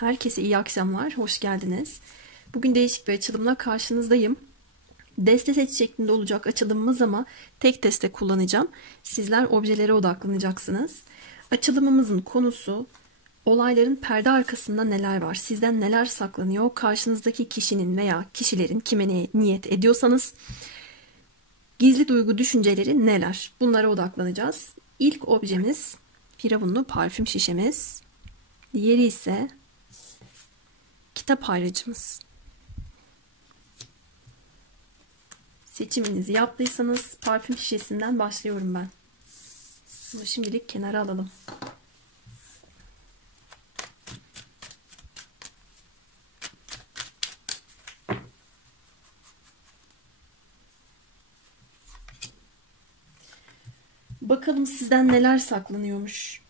Herkese iyi akşamlar, hoş geldiniz. Bugün değişik bir açılımla karşınızdayım. Deste set şeklinde olacak açılımımız ama tek deste kullanacağım. Sizler objelere odaklanacaksınız. Açılımımızın konusu olayların perde arkasında neler var, sizden neler saklanıyor, karşınızdaki kişinin veya kişilerin kime niyet ediyorsanız gizli duygu düşünceleri neler? Bunlara odaklanacağız. İlk objemiz firavunlu parfüm şişemiz. Diğeri ise kitap ayracımız. Seçiminizi yaptıysanız parfüm şişesinden başlıyorum ben. Bunu şimdilik kenara alalım. Bakalım sizden neler saklanıyormuş.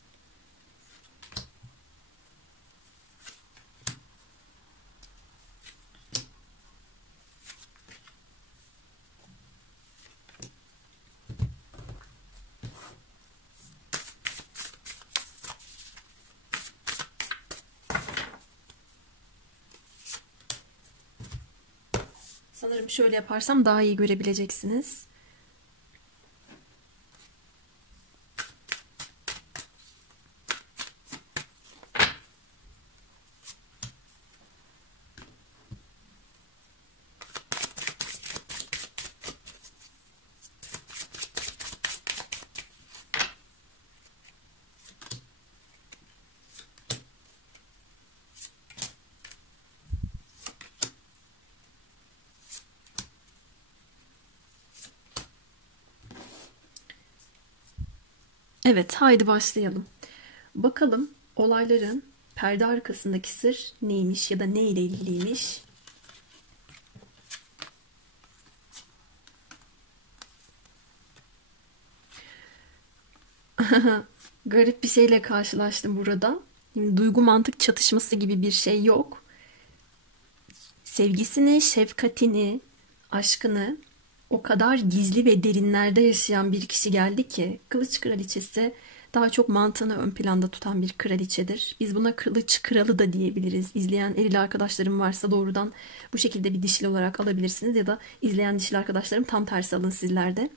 Sanırım şöyle yaparsam daha iyi görebileceksiniz. Evet, haydi başlayalım. Bakalım olayların perde arkasındaki sır neymiş ya da ne ile ilgiliymiş? Garip bir şeyle karşılaştım burada. Şimdi duygu mantık çatışması gibi bir şey yok. Sevgisini, şefkatini, aşkını o kadar gizli ve derinlerde yaşayan bir kişi geldi ki Kılıç Kraliçesi daha çok mantığını ön planda tutan bir kraliçedir. Biz buna Kılıç Kralı da diyebiliriz. İzleyen eril arkadaşlarım varsa doğrudan bu şekilde bir dişil olarak alabilirsiniz ya da izleyen dişil arkadaşlarım tam tersi alın sizler de.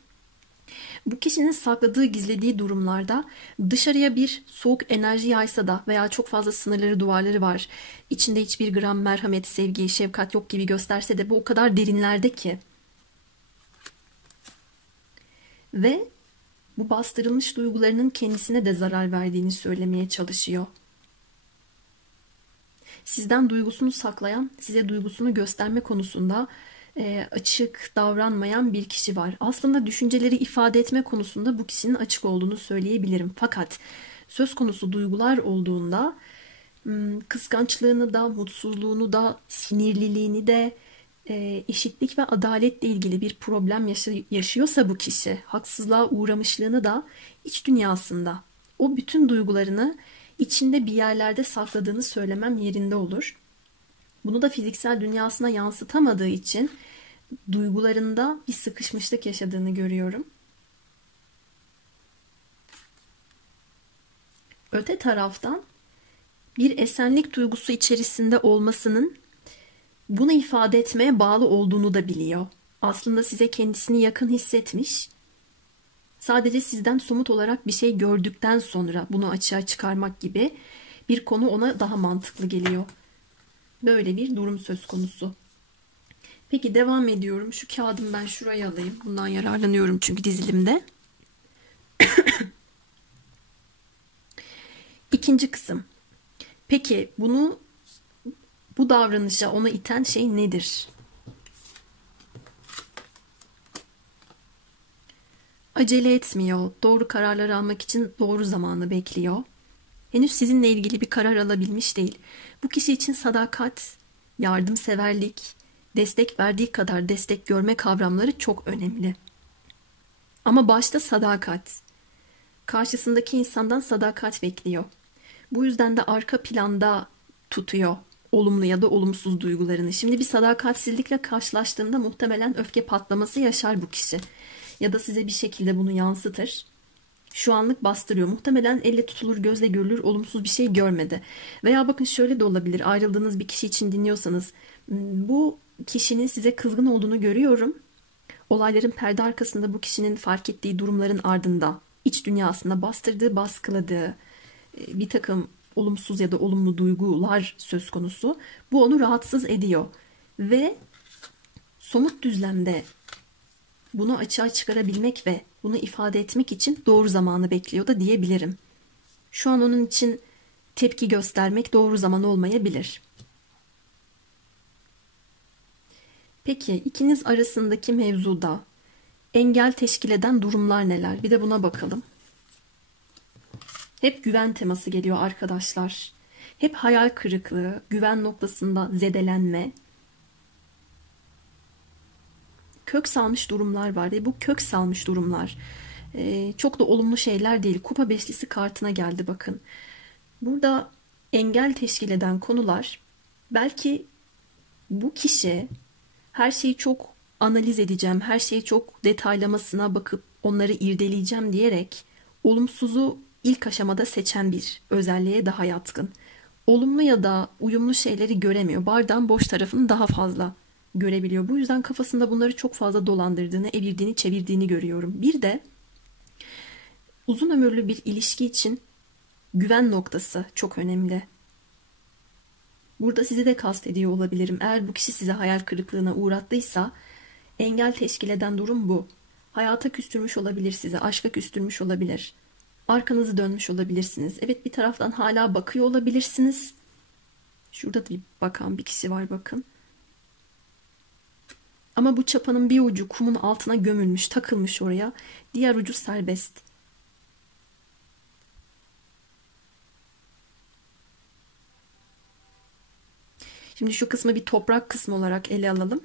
Bu kişinin sakladığı, gizlediği durumlarda dışarıya bir soğuk enerji yaysa da veya çok fazla sınırları, duvarları var, içinde hiçbir gram merhamet, sevgi, şefkat yok gibi gösterse de bu o kadar derinlerde ki. Ve bu bastırılmış duygularının kendisine de zarar verdiğini söylemeye çalışıyor. Sizden duygusunu saklayan, size duygusunu gösterme konusunda açık davranmayan bir kişi var. Aslında düşünceleri ifade etme konusunda bu kişinin açık olduğunu söyleyebilirim. Fakat söz konusu duygular olduğunda kıskançlığını da, mutsuzluğunu da, sinirliliğini de, eşitlik ve adaletle ilgili bir problem yaşıyorsa bu kişi, haksızlığa uğramışlığını da iç dünyasında, o bütün duygularını içinde bir yerlerde sakladığını söylemem yerinde olur. Bunu da fiziksel dünyasına yansıtamadığı için duygularında bir sıkışmışlık yaşadığını görüyorum. Öte taraftan bir esenlik duygusu içerisinde olmasının bunu ifade etmeye bağlı olduğunu da biliyor. Aslında size kendisini yakın hissetmiş. Sadece sizden somut olarak bir şey gördükten sonra bunu açığa çıkarmak gibi bir konu ona daha mantıklı geliyor. Böyle bir durum söz konusu. Peki devam ediyorum. Şu kağıdımı ben şuraya alayım. Bundan yararlanıyorum çünkü dizilimde. İkinci kısım. Peki bu davranışa onu iten şey nedir? Acele etmiyor. Doğru kararlar almak için doğru zamanı bekliyor. Henüz sizinle ilgili bir karar alabilmiş değil. Bu kişi için sadakat, yardımseverlik, destek verdiği kadar destek görme kavramları çok önemli. Ama başta sadakat. Karşısındaki insandan sadakat bekliyor. Bu yüzden de arka planda tutuyor olumlu ya da olumsuz duygularını. Şimdi bir sadakatsizlikle karşılaştığında muhtemelen öfke patlaması yaşar bu kişi. Ya da size bir şekilde bunu yansıtır. Şu anlık bastırıyor. Muhtemelen elle tutulur, gözle görülür olumsuz bir şey görmedi. Veya bakın şöyle de olabilir. Ayrıldığınız bir kişi için dinliyorsanız, bu kişinin size kızgın olduğunu görüyorum. Olayların perde arkasında bu kişinin fark ettiği durumların ardında iç dünyasında bastırdığı, baskıladığı bir takım olumsuz ya da olumlu duygular söz konusu. Bu onu rahatsız ediyor. Ve somut düzlemde bunu açığa çıkarabilmek ve bunu ifade etmek için doğru zamanı bekliyor da diyebilirim. Şu an onun için tepki göstermek doğru zaman olmayabilir. Peki ikiniz arasındaki mevzuda engel teşkil eden durumlar neler? Bir de buna bakalım. Hep güven teması geliyor arkadaşlar. Hep hayal kırıklığı, güven noktasında zedelenme, kök salmış durumlar var ve bu kök salmış durumlar çok da olumlu şeyler değil. Kupa beşlisi kartına geldi bakın. Burada engel teşkil eden konular, belki bu kişi her şeyi çok analiz edeceğim, her şeyi çok detaylamasına bakıp onları irdeleyeceğim diyerek olumsuzu ilk aşamada seçen bir özelliğe daha yatkın. Olumlu ya da uyumlu şeyleri göremiyor. Bardağın boş tarafını daha fazla görebiliyor. Bu yüzden kafasında bunları çok fazla dolandırdığını, evirdiğini, çevirdiğini görüyorum. Bir de uzun ömürlü bir ilişki için güven noktası çok önemli. Burada sizi de kastediyor olabilirim. Eğer bu kişi size hayal kırıklığına uğrattıysa engel teşkil eden durum bu. Hayata küstürmüş olabilir sizi, aşka küstürmüş olabilir. Arkanızı dönmüş olabilirsiniz. Evet, bir taraftan hala bakıyor olabilirsiniz. Şurada da bir bakan bir kişi var bakın. Ama bu çapanın bir ucu kumun altına gömülmüş, takılmış oraya. Diğer ucu serbest. Şimdi şu kısmı bir toprak kısmı olarak ele alalım.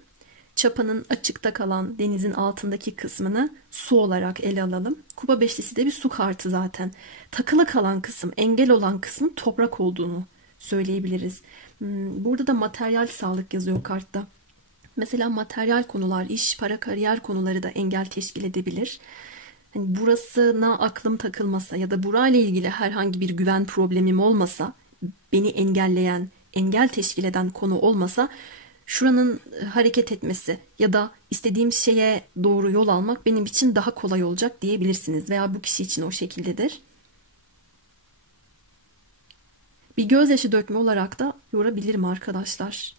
Çapanın açıkta kalan denizin altındaki kısmını su olarak ele alalım. Kupa beşlisi de bir su kartı zaten. Takılı kalan kısım, engel olan kısmın toprak olduğunu söyleyebiliriz. Burada da materyal sağlık yazıyor kartta. Mesela materyal konular, iş, para, kariyer konuları da engel teşkil edebilir. Hani burasına aklım takılmasa ya da burayla ilgili herhangi bir güven problemim olmasa, beni engelleyen, engel teşkil eden konu olmasa, şuranın hareket etmesi ya da istediğim şeye doğru yol almak benim için daha kolay olacak diyebilirsiniz. Veya bu kişi için o şekildedir. Bir gözyaşı dökme olarak da yorabilirim arkadaşlar.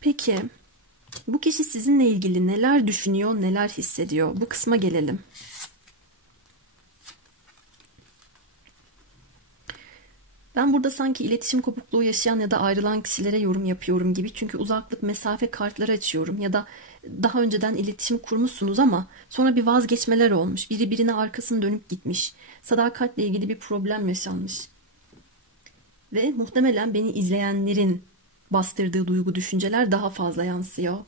Peki bu kişi sizinle ilgili neler düşünüyor, neler hissediyor? Bu kısma gelelim. Ben burada sanki iletişim kopukluğu yaşayan ya da ayrılan kişilere yorum yapıyorum gibi. Çünkü uzaklık, mesafe kartları açıyorum. Ya da daha önceden iletişim kurmuşsunuz ama sonra bir vazgeçmeler olmuş. Biri birine arkasını dönüp gitmiş. Sadakatle ilgili bir problem yaşanmış. Ve muhtemelen beni izleyenlerin bastırdığı duygu, düşünceler daha fazla yansıyor.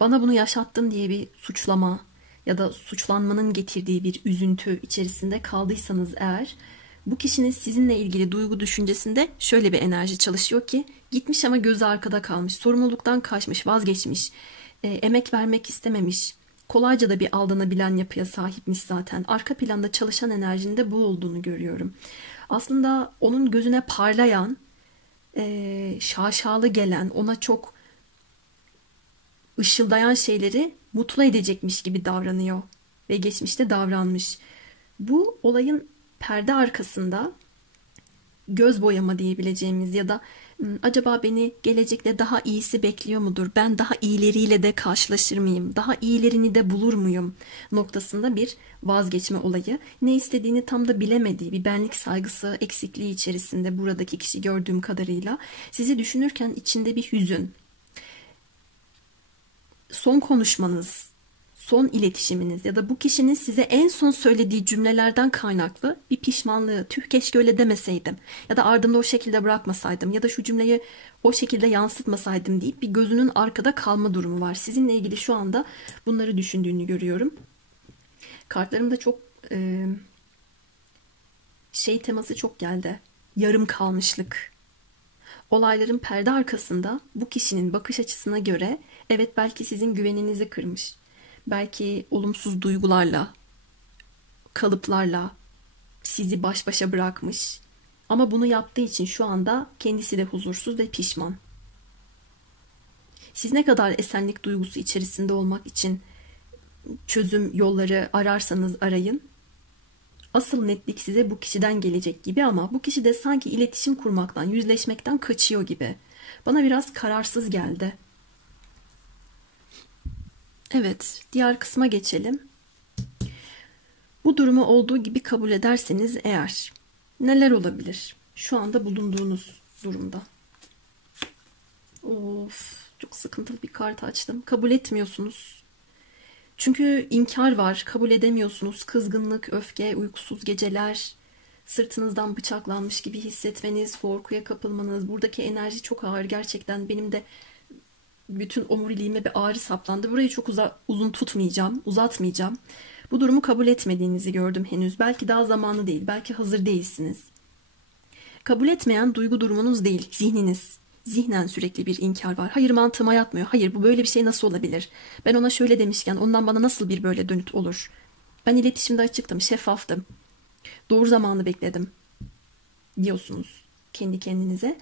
Bana bunu yaşattın diye bir suçlama ya da suçlanmanın getirdiği bir üzüntü içerisinde kaldıysanız eğer, bu kişinin sizinle ilgili duygu düşüncesinde şöyle bir enerji çalışıyor ki, gitmiş ama gözü arkada kalmış, sorumluluktan kaçmış, vazgeçmiş, emek vermek istememiş, kolayca da bir aldanabilen yapıya sahipmiş zaten. Arka planda çalışan enerjinin de bu olduğunu görüyorum. Aslında onun gözüne parlayan, şaşalı gelen, ona çok ışıldayan şeyleri mutlu edecekmiş gibi davranıyor ve geçmişte davranmış. Bu olayın perde arkasında göz boyama diyebileceğimiz ya da acaba beni gelecekte daha iyisi bekliyor mudur? Ben daha iyileriyle de karşılaşır mıyım? Daha iyilerini de bulur muyum? Noktasında bir vazgeçme olayı. Ne istediğini tam da bilemediği bir benlik saygısı eksikliği içerisinde buradaki kişi, gördüğüm kadarıyla sizi düşünürken içinde bir hüzün. Son konuşmanız, son iletişiminiz ya da bu kişinin size en son söylediği cümlelerden kaynaklı bir pişmanlığı, tüh keşke öyle demeseydim ya da ardımda o şekilde bırakmasaydım ya da şu cümleyi o şekilde yansıtmasaydım deyip bir gözünün arkada kalma durumu var. Sizinle ilgili şu anda bunları düşündüğünü görüyorum. Kartlarımda çok teması çok geldi. Yarım kalmışlık. Olayların perde arkasında bu kişinin bakış açısına göre evet belki sizin güveninizi kırmış. Belki olumsuz duygularla, kalıplarla sizi baş başa bırakmış. Ama bunu yaptığı için şu anda kendisi de huzursuz ve pişman. Siz ne kadar esenlik duygusu içerisinde olmak için çözüm yolları ararsanız arayın, asıl netlik size bu kişiden gelecek gibi ama bu kişi de sanki iletişim kurmaktan, yüzleşmekten kaçıyor gibi. Bana biraz kararsız geldi. Evet, diğer kısma geçelim. Bu durumu olduğu gibi kabul ederseniz eğer neler olabilir? Şu anda bulunduğunuz durumda. Of, çok sıkıntılı bir kart açtım. Kabul etmiyorsunuz. Çünkü inkar var, kabul edemiyorsunuz. Kızgınlık, öfke, uykusuz geceler, sırtınızdan bıçaklanmış gibi hissetmeniz, korkuya kapılmanız. Buradaki enerji çok ağır. Gerçekten benim de bütün omuriliğime bir ağrı saplandı. Burayı çok uzun tutmayacağım, uzatmayacağım. Bu durumu kabul etmediğinizi gördüm henüz. Belki daha zamanı değil, belki hazır değilsiniz. Kabul etmeyen duygu durumunuz değil, zihniniz. Zihnen sürekli bir inkar var. Hayır, mantığıma yatmıyor. Hayır, bu böyle bir şey nasıl olabilir? Ben ona şöyle demişken ondan bana nasıl bir böyle dönüt olur? Ben iletişimde açıktım, şeffaftım. Doğru zamanı bekledim diyorsunuz kendi kendinize.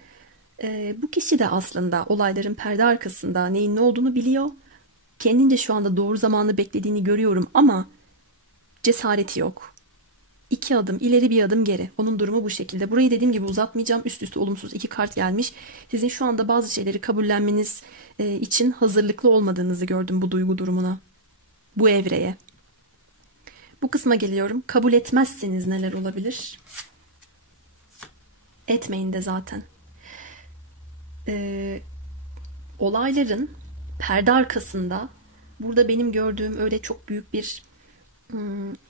Bu kişi de aslında olayların perde arkasında neyin ne olduğunu biliyor. Kendince şu anda doğru zamanı beklediğini görüyorum ama cesareti yok. 2 adım ileri, 1 adım geri. Onun durumu bu şekilde. Burayı dediğim gibi uzatmayacağım. Üst üste olumsuz 2 kart gelmiş. Sizin şu anda bazı şeyleri kabullenmeniz için hazırlıklı olmadığınızı gördüm bu duygu durumuna. Bu evreye. Bu kısma geliyorum. Kabul etmezseniz neler olabilir? Etmeyin de zaten. Olayların perde arkasında burada benim gördüğüm öyle çok büyük bir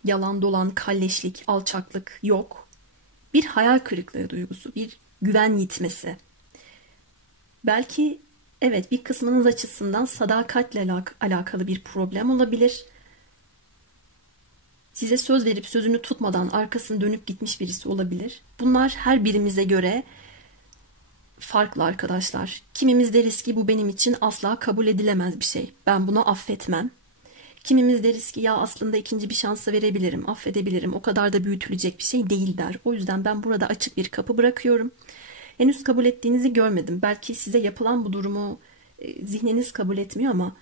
yalan dolan, kalleşlik, alçaklık yok. Bir hayal kırıklığı duygusu, bir güven yitmesi. Belki evet bir kısmınız açısından sadakatle alakalı bir problem olabilir. Size söz verip sözünü tutmadan arkasını dönüp gitmiş birisi olabilir. Bunlar her birimize göre farklı arkadaşlar. Kimimiz deriz ki bu benim için asla kabul edilemez bir şey. Ben bunu affetmem. Kimimiz deriz ki ya aslında ikinci bir şansa verebilirim, affedebilirim. O kadar da büyütülecek bir şey değil der. O yüzden ben burada açık bir kapı bırakıyorum. Henüz kabul ettiğinizi görmedim. Belki size yapılan bu durumu zihniniz kabul etmiyor ama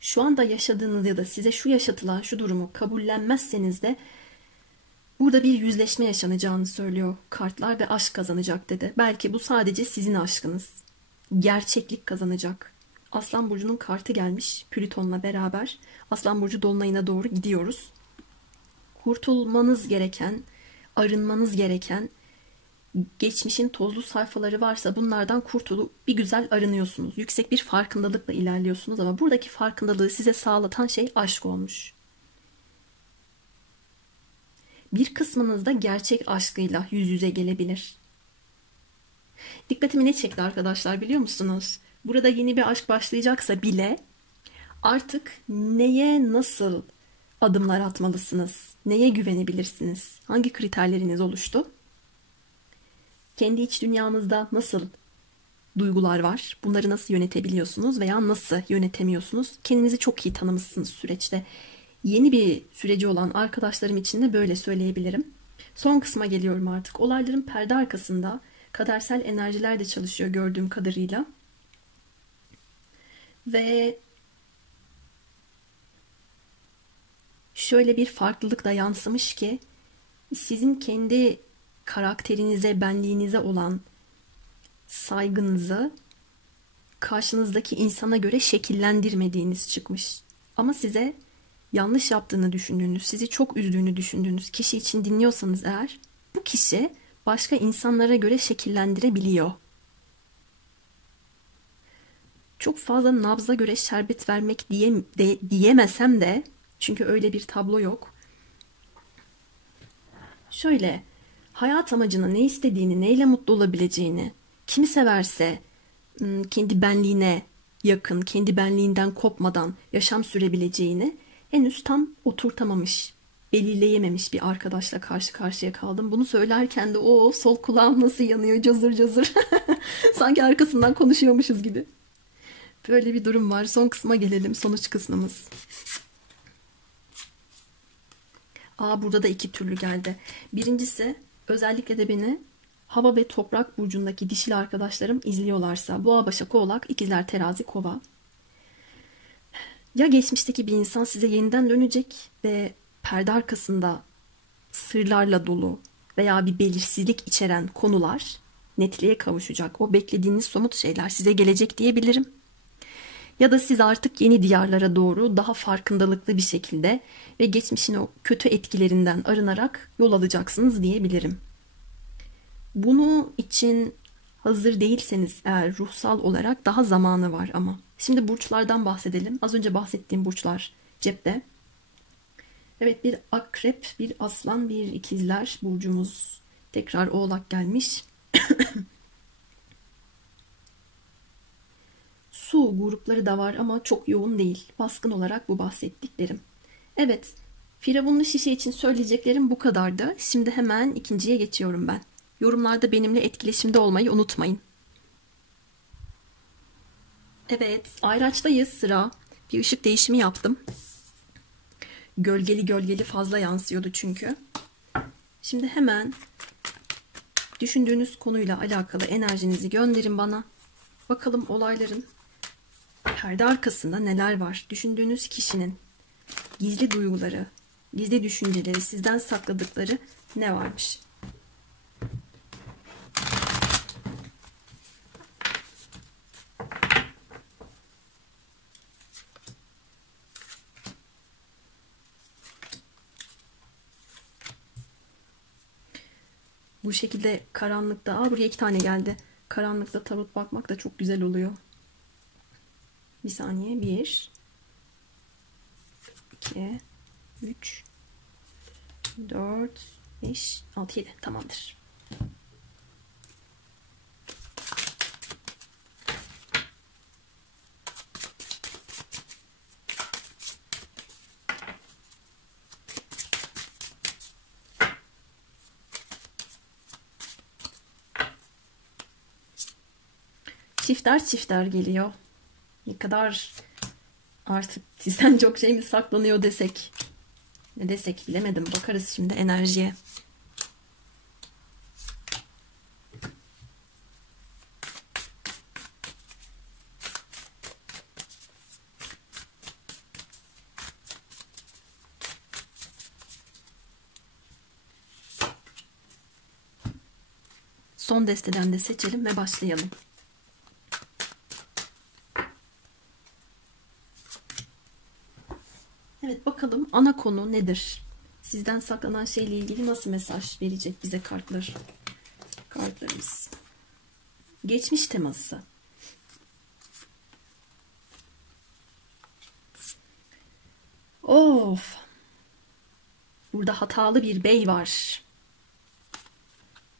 şu anda yaşadığınız ya da size şu yaşatılan şu durumu kabullenmezseniz de burada bir yüzleşme yaşanacağını söylüyor kartlar ve aşk kazanacak dedi. Belki bu sadece sizin aşkınız. Gerçeklik kazanacak. Aslan Burcu'nun kartı gelmiş Plüton'la beraber. Aslan Burcu dolunayına doğru gidiyoruz. Kurtulmanız gereken, arınmanız gereken, geçmişin tozlu sayfaları varsa bunlardan kurtulup bir güzel arınıyorsunuz. Yüksek bir farkındalıkla ilerliyorsunuz ama buradaki farkındalığı size sağlatan şey aşk olmuş. Bir kısmınız da gerçek aşkıyla yüz yüze gelebilir. Dikkatimi ne çekti arkadaşlar biliyor musunuz? Burada yeni bir aşk başlayacaksa bile artık neye nasıl adımlar atmalısınız? Neye güvenebilirsiniz? Hangi kriterleriniz oluştu? Kendi iç dünyanızda nasıl duygular var? Bunları nasıl yönetebiliyorsunuz veya nasıl yönetemiyorsunuz? Kendinizi çok iyi tanımışsınız süreçte. Yeni bir süreci olan arkadaşlarım için de böyle söyleyebilirim. Son kısma geliyorum artık. Olayların perde arkasında kadersel enerjiler de çalışıyor gördüğüm kadarıyla. Ve şöyle bir farklılık da yansımış ki sizin kendi karakterinize, benliğinize olan saygınızı karşınızdaki insana göre şekillendirmediğiniz çıkmış. Ama size yanlış yaptığını düşündüğünüz, sizi çok üzdüğünü düşündüğünüz kişi için dinliyorsanız eğer, bu kişi başka insanlara göre şekillendirebiliyor. Çok fazla nabza göre şerbet vermek diyemesem de, çünkü öyle bir tablo yok. Şöyle, hayat amacını, ne istediğini, neyle mutlu olabileceğini, kimi severse kendi benliğine yakın, kendi benliğinden kopmadan yaşam sürebileceğini henüz tam oturtamamış. belirleyememiş bir arkadaşla karşı karşıya kaldım. Bunu söylerken de o sol kulağım nasıl yanıyor cazır cazır. Sanki arkasından konuşuyormuşuz gibi. Böyle bir durum var. Son kısma gelelim. Sonuç kısmımız. Burada da iki türlü geldi. Birincisi, özellikle de beni hava ve toprak burcundaki dişil arkadaşlarım izliyorlarsa, Boğa, Başak, Oğlak, İkizler, Terazi, Kova. Ya geçmişteki bir insan size yeniden dönecek ve perde arkasında sırlarla dolu veya bir belirsizlik içeren konular netliğe kavuşacak. O beklediğiniz somut şeyler size gelecek diyebilirim. Ya da siz artık yeni diyarlara doğru daha farkındalıklı bir şekilde ve geçmişin o kötü etkilerinden arınarak yol alacaksınız diyebilirim. Bunu için hazır değilseniz eğer ruhsal olarak daha zamanı var ama. Şimdi burçlardan bahsedelim. Az önce bahsettiğim burçlar cepte. Evet, bir akrep, bir aslan, bir ikizler burcumuz. Tekrar oğlak gelmiş. Su grupları da var ama çok yoğun değil. Baskın olarak bu bahsettiklerim. Evet, Firavunlu şişe için söyleyeceklerim bu kadardı. Şimdi hemen ikinciye geçiyorum ben. Yorumlarda benimle etkileşimde olmayı unutmayın. Evet, ayraçtayız sıra. Bir ışık değişimi yaptım. Gölgeli gölgeli fazla yansıyordu çünkü. Şimdi hemen düşündüğünüz konuyla alakalı enerjinizi gönderin bana. Bakalım olayların perde arkasında neler var? Düşündüğünüz kişinin gizli duyguları, gizli düşünceleri, sizden sakladıkları ne varmış? Bu şekilde karanlıkta, buraya iki tane geldi. Karanlıkta tarot bakmak da çok güzel oluyor. Bir saniye. 1 2 3 4 5 6 7. Tamamdır. Çifter çifter geliyor. Ne kadar artık sizden çok şey mi saklanıyor desek. Ne desek bilemedim. Bakarız şimdi enerjiye. Son desteden de seçelim ve başlayalım. Evet, bakalım ana konu nedir? Sizden saklanan şeyle ilgili nasıl mesaj verecek bize kartlarımız? Geçmiş teması. Of. Burada hatalı bir bey var.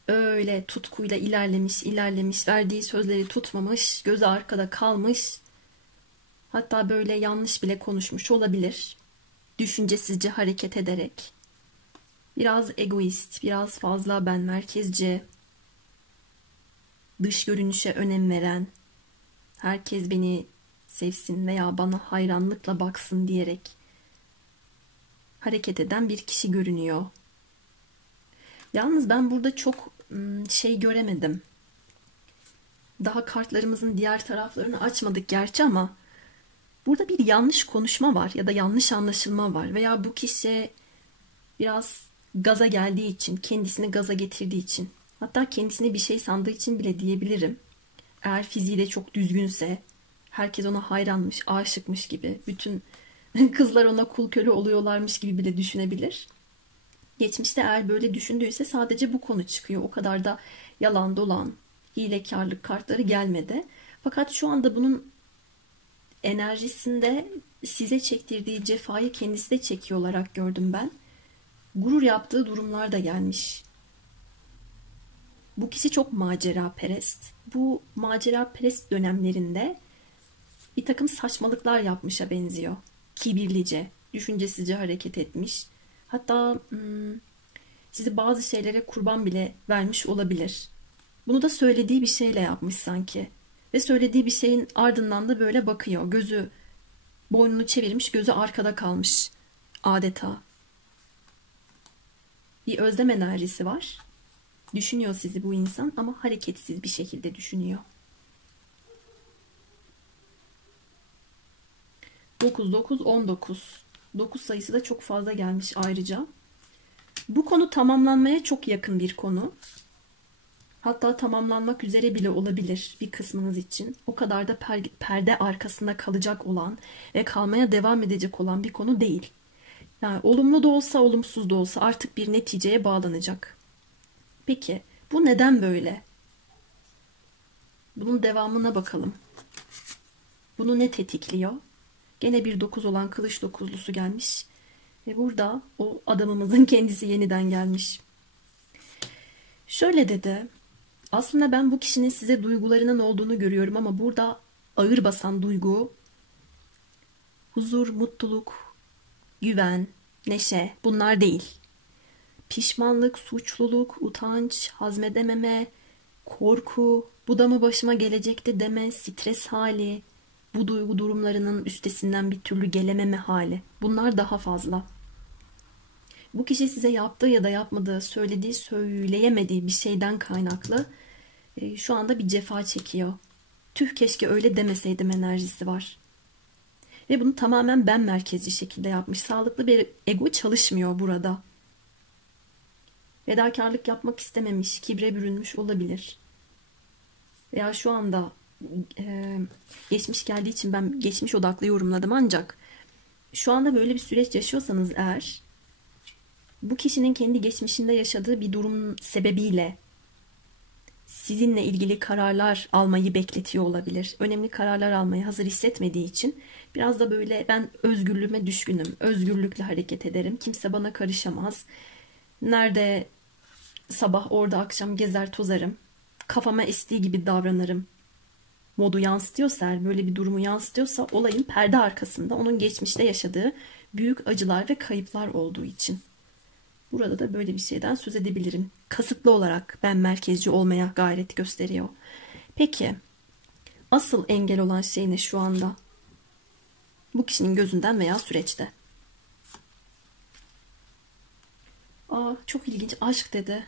Öyle tutkuyla ilerlemiş, verdiği sözleri tutmamış, gözü arkada kalmış. Hatta böyle yanlış bile konuşmuş olabilir. Düşüncesizce hareket ederek. Biraz egoist, biraz fazla ben merkezci, dış görünüşe önem veren, herkes beni sevsin veya bana hayranlıkla baksın diyerek hareket eden bir kişi görünüyor. Yalnız ben burada çok şey göremedim. Daha kartlarımızın diğer taraflarını açmadık gerçi ama burada bir yanlış konuşma var ya da yanlış anlaşılma var veya bu kişi biraz gaza geldiği için, kendisini gaza getirdiği için, hatta kendisini bir şey sandığı için bile diyebilirim. Eğer fiziği de çok düzgünse, herkes ona hayranmış, aşıkmış gibi, bütün kızlar ona kul köle oluyorlarmış gibi bile düşünebilir. Geçmişte eğer böyle düşündüyse sadece bu konu çıkıyor. O kadar da yalan dolan, hilekarlık kartları gelmedi. Fakat şu anda bunun enerjisinde size çektirdiği cefayı kendisi de çekiyor olarak gördüm ben. Gurur yaptığı durumlar da gelmiş. Bu kişi çok maceraperest. Bu maceraperest dönemlerinde bir takım saçmalıklar yapmışa benziyor. Kibirlice, düşüncesizce hareket etmiş. Hatta sizi bazı şeylere kurban bile vermiş olabilir. Bunu da söylediği bir şeyle yapmış sanki. Ve söylediği bir şeyin ardından da böyle bakıyor. Gözü boynunu çevirmiş, gözü arkada kalmış adeta. Bir özlem enerjisi var. Düşünüyor sizi bu insan ama hareketsiz bir şekilde düşünüyor. 9, 9, 19. 9 sayısı da çok fazla gelmiş ayrıca. Bu konu tamamlanmaya çok yakın bir konu. Hatta tamamlanmak üzere bile olabilir bir kısmınız için. O kadar da perde arkasında kalacak olan ve kalmaya devam edecek olan bir konu değil. Yani olumlu da olsa olumsuz da olsa artık bir neticeye bağlanacak. Peki bu neden böyle? Bunun devamına bakalım. Bunu ne tetikliyor? Gene bir 9 olan kılıç dokuzlusu gelmiş. Ve burada o adamımızın kendisi yeniden gelmiş. Şöyle dedi. Aslında ben bu kişinin size duygularının olduğunu görüyorum ama burada ağır basan duygu huzur, mutluluk, güven, neşe bunlar değil. Pişmanlık, suçluluk, utanç, hazmedememe, korku, bu da mı başıma gelecekti deme, stres hali, bu duygu durumlarının üstesinden bir türlü gelememe hali. Bunlar daha fazla. Bu kişi size yaptığı ya da yapmadığı, söylediği, söyleyemediği bir şeyden kaynaklı şu anda bir cefa çekiyor. Tüh keşke öyle demeseydim enerjisi var. Ve bunu tamamen ben merkezci şekilde yapmış. Sağlıklı bir ego çalışmıyor burada. Fedakarlık yapmak istememiş, kibre bürünmüş olabilir. Veya şu anda geçmiş geldiği için ben geçmiş odaklı yorumladım ancak şu anda böyle bir süreç yaşıyorsanız eğer bu kişinin kendi geçmişinde yaşadığı bir durum sebebiyle sizinle ilgili kararlar almayı bekletiyor olabilir. Önemli kararlar almayı hazır hissetmediği için biraz da böyle ben özgürlüğüme düşkünüm. Özgürlükle hareket ederim. Kimse bana karışamaz. Nerede sabah orada akşam gezer tozarım. Kafama estiği gibi davranırım. Modu yansıtıyorsa eğer böyle bir durumu yansıtıyorsa olayın perde arkasında onun geçmişte yaşadığı büyük acılar ve kayıplar olduğu için. Burada da böyle bir şeyden söz edebilirim. Kasıtlı olarak ben merkezci olmaya gayret gösteriyor. Peki asıl engel olan şey ne şu anda? Bu kişinin gözünden veya süreçte. Çok ilginç, aşk dedi.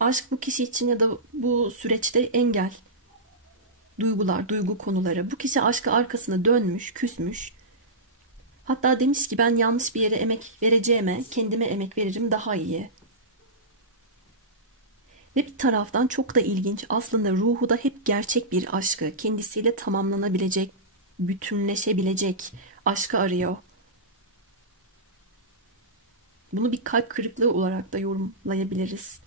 Aşk bu kişi için ya da bu süreçte engel. Duygular, duygu konuları. Bu kişi aşkı arkasına dönmüş, küsmüş. Hatta demiş ki ben yanlış bir yere emek vereceğime kendime emek veririm daha iyi. Ve bir taraftan çok da ilginç aslında ruhu da hep gerçek bir aşkı, kendisiyle tamamlanabilecek, bütünleşebilecek aşkı arıyor. Bunu bir kalp kırıklığı olarak da yorumlayabiliriz.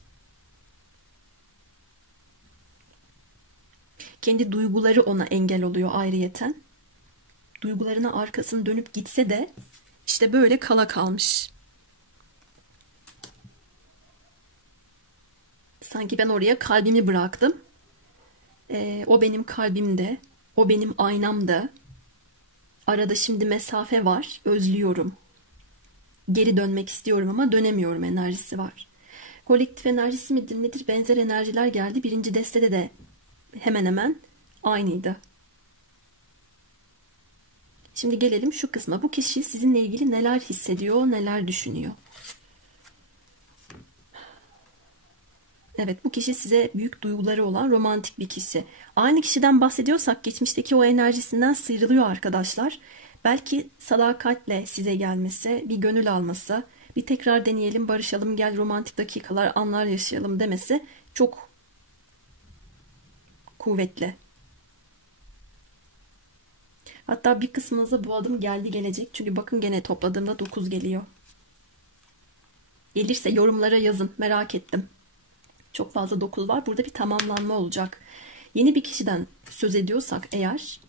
Kendi duyguları ona engel oluyor ayrıyeten. Duygularına arkasını dönüp gitse de işte böyle kala kalmış. Sanki ben oraya kalbimi bıraktım. O benim kalbimde, o benim aynamda. Arada şimdi mesafe var, özlüyorum. Geri dönmek istiyorum ama dönemiyorum enerjisi var. Kolektif enerjisi midir nedir? Benzer enerjiler geldi. Birinci destede de hemen hemen aynıydı. Şimdi gelelim şu kısma. Bu kişi sizinle ilgili neler hissediyor, neler düşünüyor? Evet, bu kişi size büyük duyguları olan romantik bir kişi. Aynı kişiden bahsediyorsak geçmişteki o enerjisinden sıyrılıyor arkadaşlar. Belki sadakatle size gelmesi, bir gönül alması, bir tekrar deneyelim, barışalım, gel romantik dakikalar, anlar yaşayalım demesi çok kuvvetli. Hatta bir kısmınıza bu adım geldi gelecek. Çünkü bakın gene topladığımda 9 geliyor. Gelirse yorumlara yazın. Merak ettim. Çok fazla 9 var. Burada bir tamamlanma olacak. Yeni bir kişiden söz ediyorsak eğer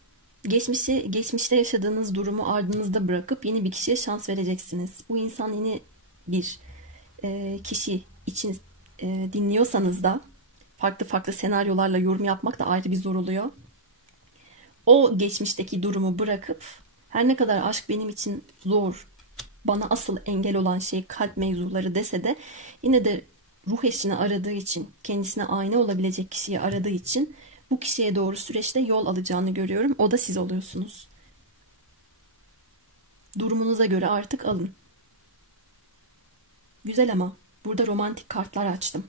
geçmişte yaşadığınız durumu ardınızda bırakıp yeni bir kişiye şans vereceksiniz. Bu insan yeni bir kişi için dinliyorsanız da farklı farklı senaryolarla yorum yapmak da ayrı bir zor oluyor. O geçmişteki durumu bırakıp her ne kadar aşk benim için zor, bana asıl engel olan şey kalp mevzuları dese de yine de ruh eşini aradığı için, kendisine ayna olabilecek kişiyi aradığı için bu kişiye doğru süreçte yol alacağını görüyorum. O da siz oluyorsunuz. Durumunuza göre artık alın. Güzel ama burada romantik kartlar açtım.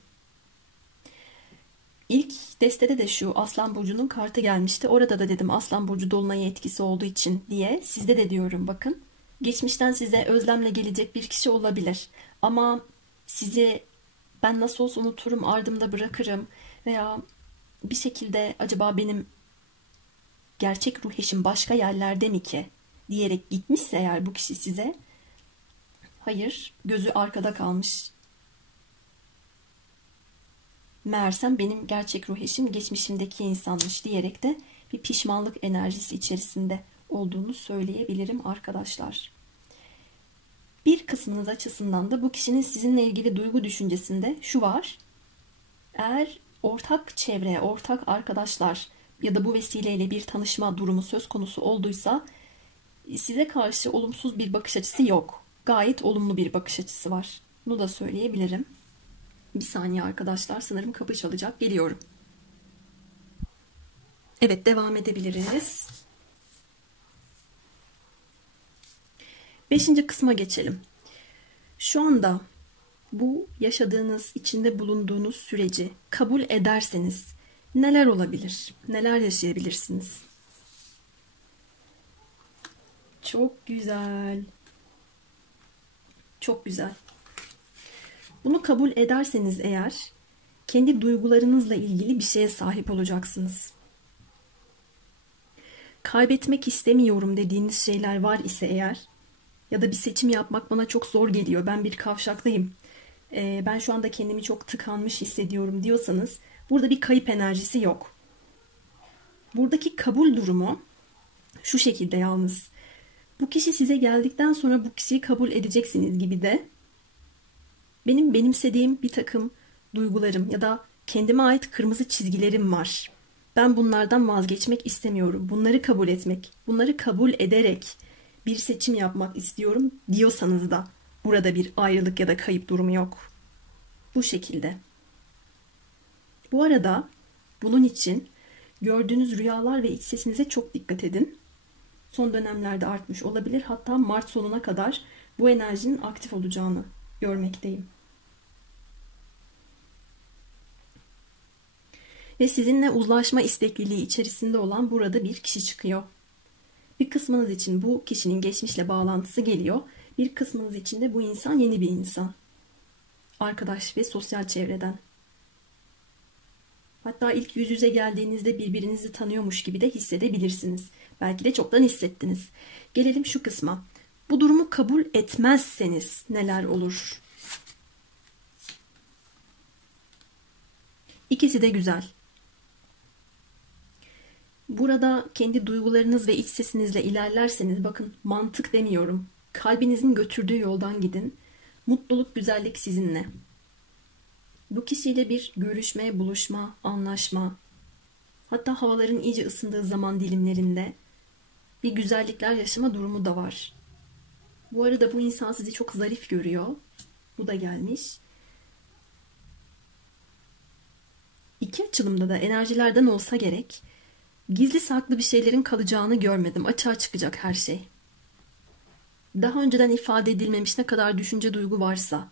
İlk destede de şu Aslan Burcu'nun kartı gelmişti. Orada da dedim Aslan Burcu dolunay etkisi olduğu için diye. Sizde de diyorum bakın. Geçmişten size özlemle gelecek bir kişi olabilir. Ama sizi ben nasıl olsa unuturum, ardımda bırakırım veya bir şekilde acaba benim gerçek ruh eşim başka yerlerde mi ki diyerek gitmişse eğer bu kişi size, hayır, gözü arkada kalmış. Meğersem benim gerçek ruh eşim geçmişimdeki insanmış diyerek de bir pişmanlık enerjisi içerisinde olduğunu söyleyebilirim arkadaşlar. Bir kısmınız açısından da bu kişinin sizinle ilgili duygu düşüncesinde şu var. Eğer ortak çevre, ortak arkadaşlar ya da bu vesileyle bir tanışma durumu söz konusu olduysa size karşı olumsuz bir bakış açısı yok. Gayet olumlu bir bakış açısı var. Bunu da söyleyebilirim. Bir saniye arkadaşlar, sanırım kapı çalacak. Geliyorum. Evet, devam edebiliriz. 5. kısma geçelim. Şu anda bu yaşadığınız, içinde bulunduğunuz süreci kabul ederseniz neler olabilir? Neler yaşayabilirsiniz? Çok güzel. Çok güzel. Bunu kabul ederseniz eğer kendi duygularınızla ilgili bir şeye sahip olacaksınız. Kaybetmek istemiyorum dediğiniz şeyler var ise eğer ya da bir seçim yapmak bana çok zor geliyor, ben bir kavşaktayım, ben şu anda kendimi çok tıkanmış hissediyorum diyorsanız burada bir kayıp enerjisi yok. Buradaki kabul durumu şu şekilde yalnız. Bu kişi size geldikten sonra bu kişiyi kabul edeceksiniz gibi de benim benimsediğim bir takım duygularım ya da kendime ait kırmızı çizgilerim var. Ben bunlardan vazgeçmek istemiyorum. Bunları kabul etmek, bunları kabul ederek bir seçim yapmak istiyorum diyorsanız da burada bir ayrılık ya da kayıp durumu yok. Bu şekilde. Bu arada bunun için gördüğünüz rüyalar ve iç sesinize çok dikkat edin. Son dönemlerde artmış olabilir. Hatta Mart sonuna kadar bu enerjinin aktif olacağını görmekteyim. Ve sizinle uzlaşma istekliliği içerisinde olan burada bir kişi çıkıyor. Bir kısmınız için bu kişinin geçmişle bağlantısı geliyor. Bir kısmınız için de bu insan yeni bir insan. Arkadaş ve sosyal çevreden. Hatta ilk yüz yüze geldiğinizde birbirinizi tanıyormuş gibi de hissedebilirsiniz. Belki de çoktan hissettiniz. Gelelim şu kısma. Bu durumu kabul etmezseniz neler olur? İkisi de güzel. Burada kendi duygularınız ve iç sesinizle ilerlerseniz, bakın mantık demiyorum, kalbinizin götürdüğü yoldan gidin. Mutluluk, güzellik sizinle. Bu kişiyle bir görüşme, buluşma, anlaşma, hatta havaların iyice ısındığı zaman dilimlerinde bir güzellikler yaşama durumu da var. Bu arada bu insan sizi çok zarif görüyor. Bu da gelmiş. İki açılımda da enerjilerden olsa gerek, gizli saklı bir şeylerin kalacağını görmedim. Açığa çıkacak her şey. Daha önceden ifade edilmemiş ne kadar düşünce, duygu varsa,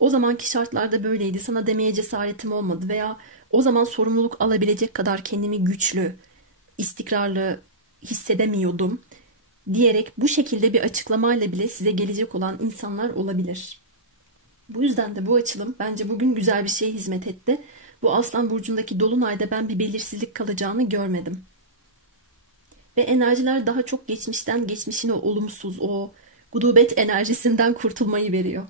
o zamanki şartlarda böyleydi, sana demeye cesaretim olmadı veya o zaman sorumluluk alabilecek kadar kendimi güçlü, istikrarlı hissedemiyordum diyerek bu şekilde bir açıklamayla bile size gelecek olan insanlar olabilir. Bu yüzden de bu açılım bence bugün güzel bir şeye hizmet etti. Bu Aslan Burcu'ndaki dolunayda ben bir belirsizlik kalacağını görmedim. Ve enerjiler daha çok geçmişten, geçmişin o olumsuz, o gudubet enerjisinden kurtulmayı veriyor.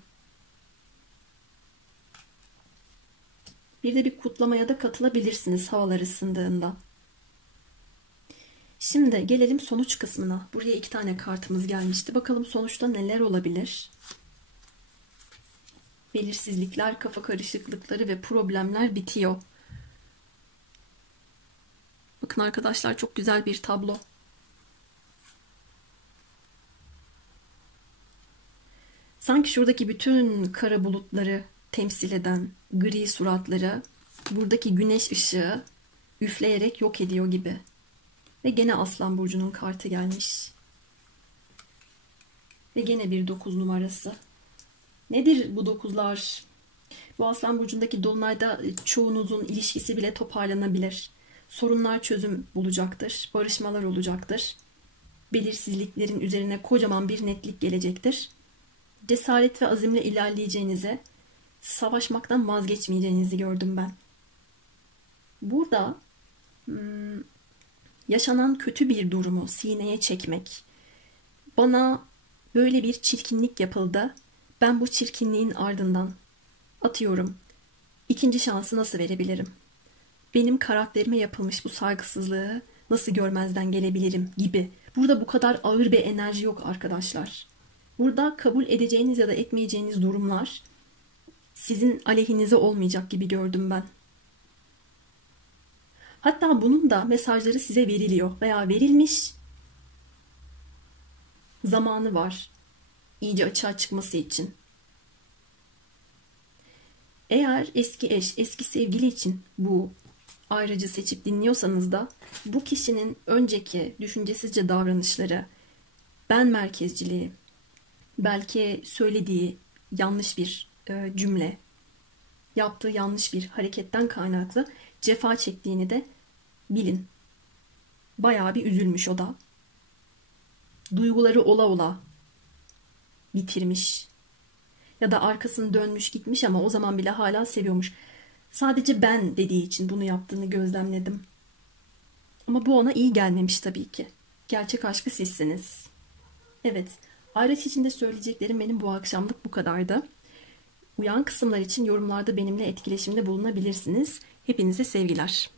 Bir de bir kutlamaya da katılabilirsiniz havalar ısındığında. Şimdi gelelim sonuç kısmına. Buraya 2 tane kartımız gelmişti. Bakalım sonuçta neler olabilir? Belirsizlikler, kafa karışıklıkları ve problemler bitiyor. Bakın arkadaşlar, çok güzel bir tablo. Sanki şuradaki bütün kara bulutları temsil eden gri suratları buradaki güneş ışığı üfleyerek yok ediyor gibi. Ve gene Aslan Burcu'nun kartı gelmiş. Ve gene bir 9 numarası. Nedir bu dokuzlar? Bu Aslan Burcu'ndaki dolunayda çoğunuzun ilişkisi bile toparlanabilir. Sorunlar çözüm bulacaktır. Barışmalar olacaktır. Belirsizliklerin üzerine kocaman bir netlik gelecektir. Cesaret ve azimle ilerleyeceğinizi, savaşmaktan vazgeçmeyeceğinizi gördüm ben. Burada yaşanan kötü bir durumu sineye çekmek, bana böyle bir çirkinlik yapıldı, ben bu çirkinliğin ardından atıyorum, ikinci şansı nasıl verebilirim? Benim karakterime yapılmış bu saygısızlığı nasıl görmezden gelebilirim gibi. Burada bu kadar ağır bir enerji yok arkadaşlar. Burada kabul edeceğiniz ya da etmeyeceğiniz durumlar sizin aleyhinize olmayacak gibi gördüm ben. Hatta bunun da mesajları size veriliyor veya verilmiş, zamanı var iyice açığa çıkması için. Eğer eski eş, eski sevgili için bu ayrıcı seçip dinliyorsanız da bu kişinin önceki düşüncesizce davranışları, ben merkezciliği, belki söylediği yanlış bir cümle, yaptığı yanlış bir hareketten kaynaklı cefa çektiğini de bilin. Bayağı bir üzülmüş o da. Duyguları ola ola bitirmiş. Ya da arkasını dönmüş gitmiş ama o zaman bile hala seviyormuş. Sadece ben dediği için bunu yaptığını gözlemledim. Ama bu ona iyi gelmemiş tabii ki. Gerçek aşkı sizsiniz. Evet, Ayraç için de söyleyeceklerim benim bu akşamlık bu kadardı. Uyan kısımlar için yorumlarda benimle etkileşimde bulunabilirsiniz. Hepinize sevgiler.